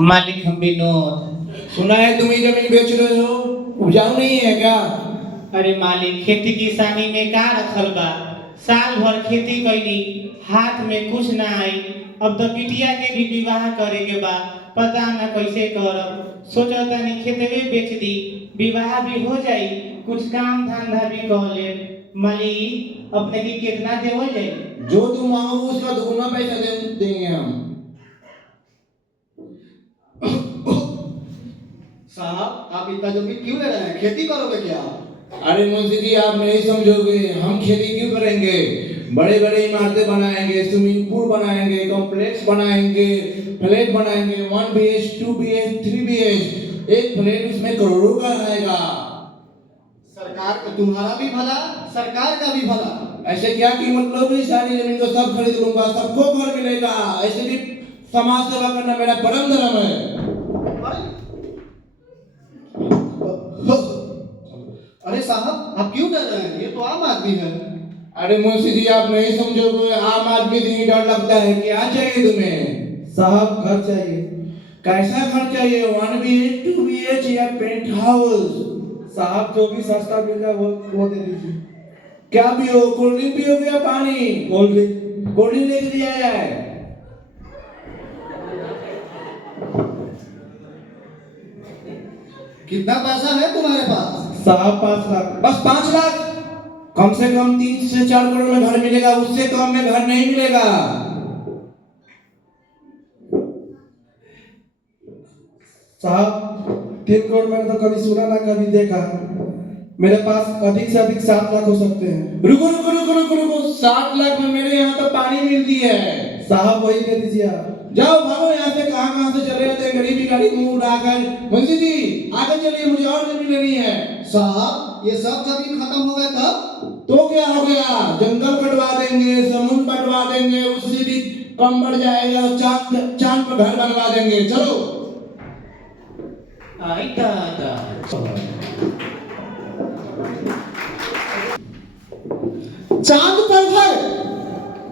मालिक हम विनोद। सुना है तुम ही जमीन बेच रहे हो, उपजाऊ नहीं है क्या? अरे मालिक खेती किसानी में का रखल बा, साल भर खेती कैली, हाथ में कुछ ना आई। अब तो बिटिया के भी विवाह करे के बा, पता ना कैसे करब। सोचा तनी खेतवे बेच दी, विवाह भी हो जाई, कुछ काम धंधा भी कर ले। मालिक अपने की कितना देवल जाई? जो तुम मांगो उसका दुगुना पैसा देंगे हम। साहब आप इतना जमीन क्यों ले रहे हैं? खेती करोगे क्या? अरे मुंशी जी आप नहीं समझोगे, हम खेती क्यों करेंगे? बड़े बड़े इमारतें बनाएंगे, स्विमिंग पूल बनाएंगे, कॉम्प्लेक्स बनाएंगे, फ्लैट बनाएंगे, 1 BH 2 BH 3 BH। एक फ्लैट उसमें करोड़ों का आएगा। सरकार का तुम्हारा भी भला, सरकार का भी भला। ऐसे क्या कीमत लोगे? सारी जमीन को सब खरीद लूंगा, सबको घर मिलेगा। ऐसे भी समाज सेवा करना मेरा परम धर्म है। अरे साहब आप क्यों डर रहे हैं? ये तो आम आदमी है। अरे मुंशी जी आप नहीं समझोगे, आम आदमी से ही डर लगता है। क्या चाहिए तुम्हें? साहब घर चाहिए। कैसा घर चाहिए? 1 BH 2 BH या पेंट हाउस? साहब जो भी सस्ता मिल जाए वो दे दीजिए। क्या पियो? कोल्ड ड्रिंक पियोगे या पानी? Cold drink. कोल्ड ड्रिंक लेके दिया जाए। कितना पैसा है तुम्हारे पास? साहब 5 लाख। बस 5 लाख? कम से कम 3 से 4 करोड़ में घर मिलेगा, उससे कम में घर नहीं मिलेगा। साहब 3 करोड़ मैंने तो कभी सुना ना कभी देखा। मेरे पास अधिक से अधिक 7 लाख हो सकते हैं। रुको रुको रुको रुको रुको, 7 लाख में मेरे यहाँ तो पानी मिलती है। साहब वही दे दीजिए आप। जाओ भागो यहाँ से, कहाँ कहाँ से चले जाते हैं गरीबी गाड़ी मुंह उड़ाकर। मुंशी जी आगे चलिए, मुझे और जमीन लेनी है। साहब ये सब जमीन खत्म हो गए तब? तो क्या हो गया? जंगल कटवा देंगे, समुद्र कटवा देंगे, उससे भी कम बढ़ जाएगा। चांद पर घर बनवा देंगे। चलो। आई दादा। चांद पर घर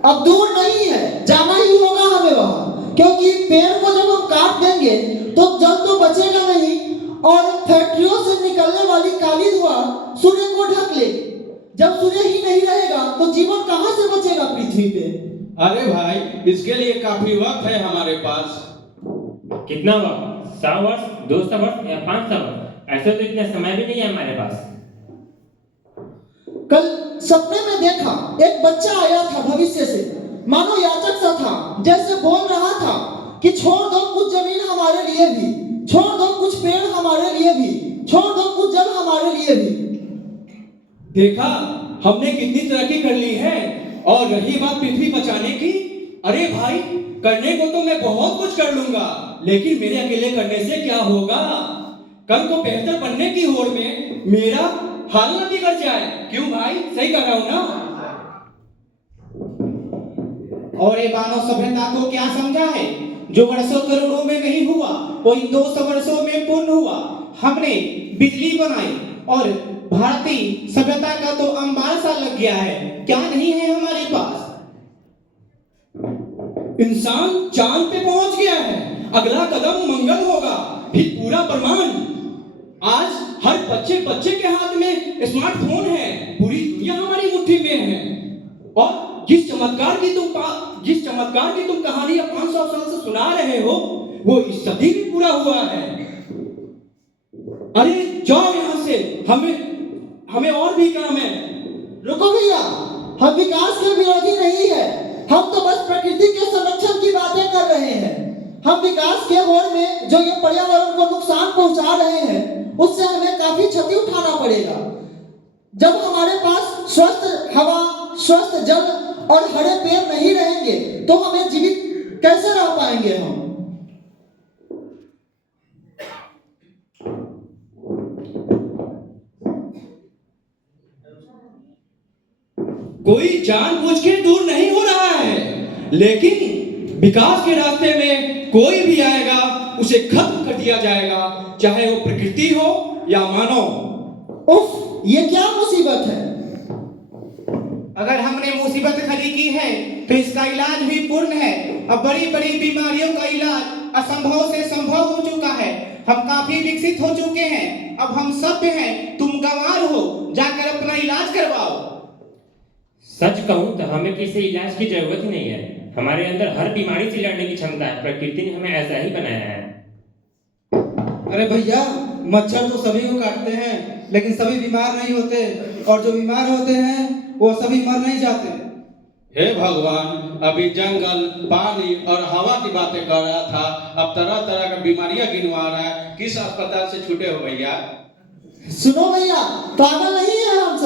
अब दूर नहीं है, जाना ही होगा हमें वहां, क्योंकि पेड़ को जब हम काट देंगे तो जल तो बचेगा नहीं, और फैक्ट्रियों से निकलने वाली काली धुआं सूर्य को ढक ले। जब सूर्य ही नहीं रहेगा तो जीवन कहां से बचेगा पृथ्वी पे? अरे भाई इसके लिए काफी वक्त है हमारे पास। कितना वक्त? 100 वर्ष, 200 वर्ष या 500 वर्ष? ऐसे तो इतना समय भी नहीं है हमारे पास। कल सपने में देखा एक बच्चा आया था भविष्य से, मानो याचक सा था, जैसे बोल रहा था कि छोड़ दो कुछ जमीन हमारे लिए भी, छोड़ दो कुछ पेड़ हमारे लिए भी, छोड़ दो कुछ जल हमारे लिए भी। देखा हमने कितनी तरक्की कर ली है। और रही बात पृथ्वी बचाने की, अरे भाई करने को तो मैं बहुत कुछ कर लूंगा, लेकिन मेरे अकेले करने से क्या होगा? कल को बेहतर बनने की होड़ में मेरा हाल न बिगड़ जाए। क्यों भाई, सही कर रहा हूं ना? और ये मानव सभ्यता को क्या समझा है? जो वर्षों करोड़ों में नहीं हुआ वो इन 200 वर्षों में पूर्ण हुआ। हमने बिजली बनाई और भारतीय सभ्यता का तो अंबार सा लग गया है। क्या नहीं है हमारे पास? इंसान चांद पे पहुंच गया है, अगला कदम मंगल होगा, फिर पूरा ब्रह्मांड। आज हर बच्चे बच्चे के हाथ में स्मार्टफोन है, पूरी दुनिया हमारी मुट्ठी में है। और जिस चमत्कार की तुम कहानी 500 साल से सुना रहे हो, वो इस सदी में पूरा हुआ है। अरे जाओ यहाँ से, हमें और भी काम है। रुको भैया, हम विकास के विरोधी नहीं है, हम तो बस प्रकृति के संरक्षण की बातें कर रहे हैं। हम विकास के होड़ में जो ये पर्यावरण को नुकसान पहुंचा रहे हैं, उससे हमें काफी क्षति उठाना पड़ेगा। जब हमारे पास स्वस्थ हवा, स्वस्थ जल और हरे पेड़ नहीं रहेंगे तो हमें जीवित कैसे रह पाएंगे हम? कोई जानबूझ के दूर नहीं हो रहा है, लेकिन विकास के रास्ते में कोई भी आएगा उसे खत्म कर दिया जाएगा, चाहे वो प्रकृति हो या मानव। उफ, ये क्या मुसीबत है? अगर हमने मुसीबत खड़ी की है तो इसका इलाज भी पूर्ण है। अब बड़ी बड़ी बीमारियों का इलाज असंभव से संभव हम काफी विकसित हो चुके हैं, अब हम सभ्य हैं, तुम गंवार हो, जाकर अपना इलाज करवाओ। सच कहूं तो हमें किसी इलाज की जरूरत ही नहीं है। हमारे अंदर हर बीमारी से लड़ने की क्षमता है। प्रकृति ने हमें ऐसा ही बनाया है। अरे भैया, मच्छर तो सभी को काटते हैं, लेकिन सभी बीमार नहीं होते, और जो बीमार होते हैं वो सभी मर नहीं जाते। हे भगवान, अभी जंगल, पानी और हवा की बातें कर रहा था, अब तरह तरह का बीमारियां गिनवा रहा है। किस अस्पताल से छूटे हो भैया? सुनो भैया, पागल नहीं है हम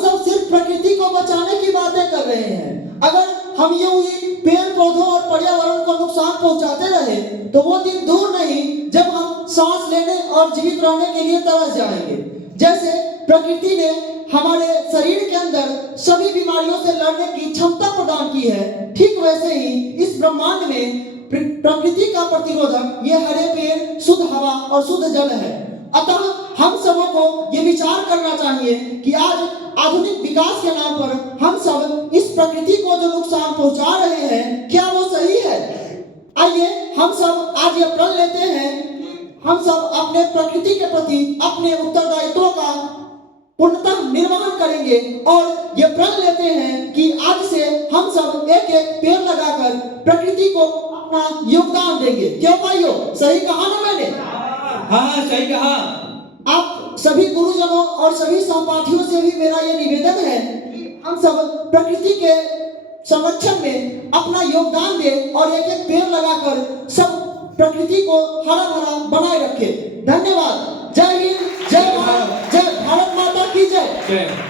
सब सिर्फ प्रकृति को बचाने की बातें कर रहे हैं। अगर हम यूं ही पेड़ पौधों और पर्यावरण को नुकसान पहुंचाते रहे तो वो दिन दूर नहीं जब हम सांस लेने और जीवित रहने के लिए तरस जाएंगे। जैसे प्रकृति ने हमारे शरीर के अंदर सभी बीमारियों से लड़ने की क्षमता प्रदान की है, ठीक वैसे ही इस ब्रह्मांड में प्रकृति का प्रतिरोधक ये हरे पेड़, शुद्ध हवा और शुद्ध जल है। अतः हम सबों को ये विचार करना चाहिए कि आज आधुनिक विकास के नाम पर हम सब इस प्रकृति को जो नुकसान पहुंचा रहे हैं, क्या वो सही है? आइए हम सब आज ये प्रण लेते हैं, हम सब अपने प्रकृति के प्रति अपने उत्तरदायित्वों का पूर्णतः निर्वहन करेंगे और ये प्रण लेते हैं कि आज से हम सब एक एक पेड़ लगाकर प्रकृति को अपना योगदान देंगे। क्यों भाइयों, सही कहा ना मैंने? हाँ, सही कहा। आप सभी गुरुजनों और सभी सहपाठियों से भी मेरा ये निवेदन है कि हम सब प्रकृति के संरक्षण में अपना योगदान दें और एक एक पेड़ लगाकर सब प्रकृति को हरा भरा बनाए रखें। धन्यवाद। जय हिंद, जय भारत, जय भारत माता की जय।